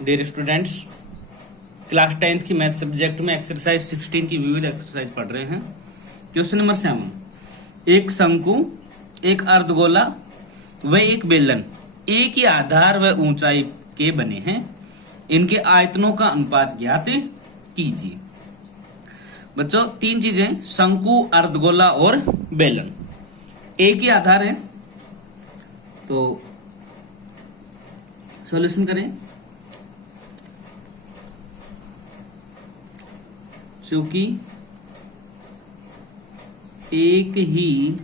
Dear students, class 10th की math subject में exercise 16 की विविध एक्सरसाइज पढ़ रहे हैं। क्वेश्चन नंबर 7, एक शंकु, एक अर्धगोला व एक बेलन एक ही आधार व ऊंचाई के बने हैं। इनके आयतनों का अनुपात ज्ञात कीजिए। बच्चों, तीन चीजें, शंकु, अर्धगोला और बेलन एक ही आधार है, तो सॉल्यूशन करें। चूंकि एक ही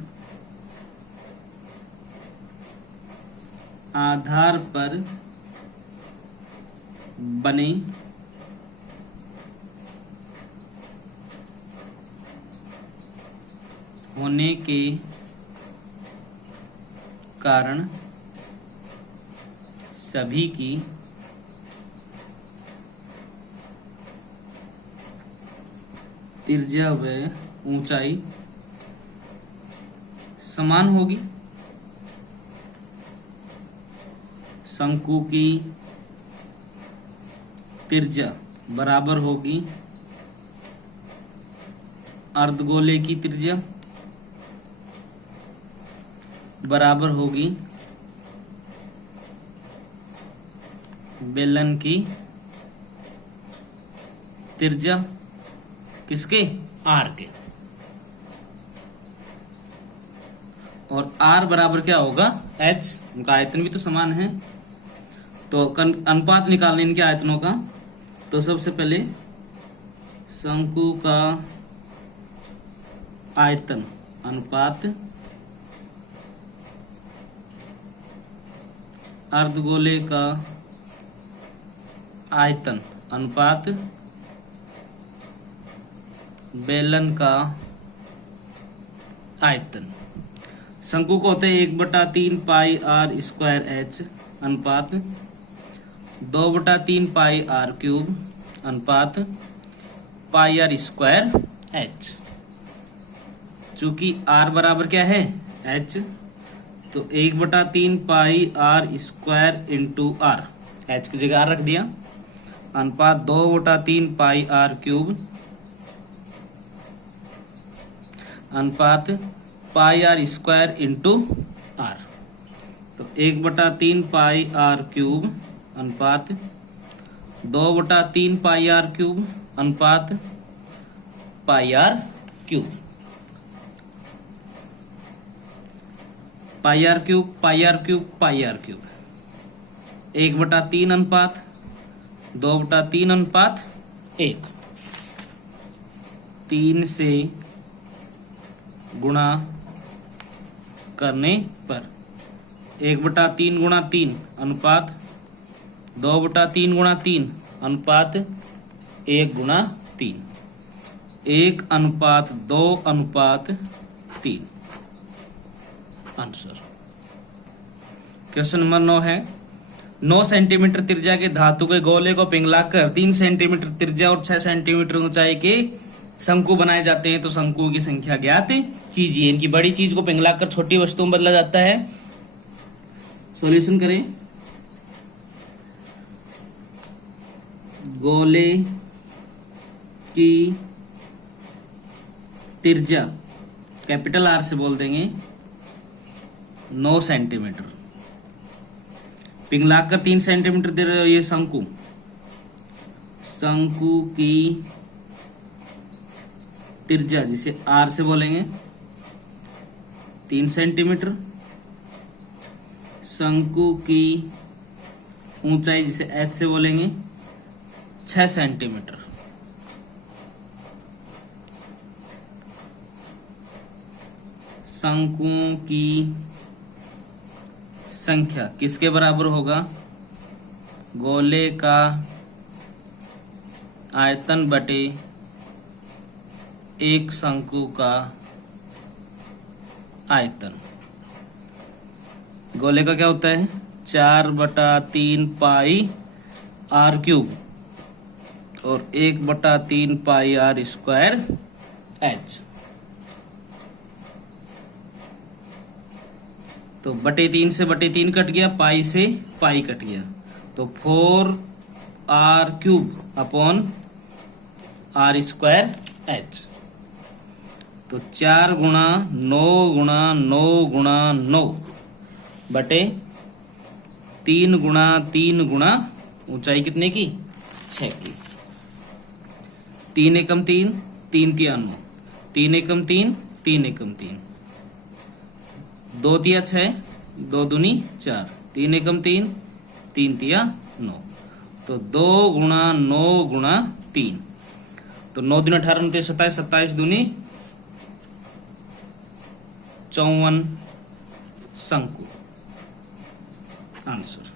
आधार पर बने होने के कारण सभी की त्रिज्या व ऊंचाई समान होगी। शंकु की त्रिज्या बराबर होगी अर्धगोले की त्रिज्या, बराबर होगी बेलन की त्रिज्या। किसके? आर के। और आर बराबर क्या होगा? एच। उनका आयतन भी तो समान है, तो अनुपात निकालने इनके आयतनों का। तो सबसे पहले शंकु का आयतन अनुपात अर्धगोले का आयतन अनुपात बेलन का आयतन। शंकु को होता है 1/3 पाई आर स्क्वायर एच अनुपात 2/3 पाई आर क्यूब अनुपात पाई आर स्क्वायर एच। चूंकि आर बराबर क्या है? एच, तो 1/3 pi r square into r, h की जगह आर रख दिया, अनुपात 2/3 पाई आर क्यूब अनुपात pi r square into are. तो 1/3 पाई आर क्यूब अनुपात 2/3 पाई आर क्यूब अनुपात pi r cube. Pi r cube, pi r cube, pi r cube, 1/3 अनुपात 2/3 अनुपात 1, 3 से गुणा करने पर 1/3 गुणा 3 अनुपात 2/3 गुणा 3 अनुपात 1 गुणा 3, 1 अनुपात 2 अनुपात 3 आंसर। क्वेश्चन नंबर 9 है, 9 सेंटीमीटर त्रिज्या के धातु के गोले को पिघलाकर 3 सेंटीमीटर त्रिज्या और 6 सेंटीमीटर ऊंचाई के शंकु बनाए जाते हैं, तो शंकुओं की संख्या ज्ञात कीजिए। इनकी बड़ी चीज को पिघलाकर छोटी वस्तुओं में बदला जाता है। सॉल्यूशन करें। गोले की त्रिज्या कैपिटल आर से बोल देंगे 9 सेंटीमीटर, पिघलाकर 3 सेंटीमीटर दे रहे हो, ये शंकु, शंकु की त्रिज्या जिसे आर से बोलेंगे 3 सेंटीमीटर, शंकु की ऊंचाई जिसे एच से बोलेंगे 6 सेंटीमीटर। शंकुओं की संख्या किसके बराबर होगा? गोले का आयतन बटे एक शंकु का आयतन। गोले का क्या होता है? 4/3 पाई आर क्यूब और 1/3 पाई आर स्क्वायर एच। तो बटे 3 से बटे 3 कट गया, पाई से पाई कट गया, तो 4 R cube upon R square H. तो 4 गुणा 9 गुणा 9 गुणा 9 बटे 3 गुणा 3 गुणा ऊंचाई कितने की 6 की। 3 एकम 3, 3 तिया 9, 3 एकम 3, 3 एकम 3, 2 तिया 6, 2 दूनी 4, 3 एकम 3, 3 तिया 9। तो 2 गुणा 9 गुणा 3, तो 9 दिन 18 29 27, 27 दूनी 54 शंकु आंसर।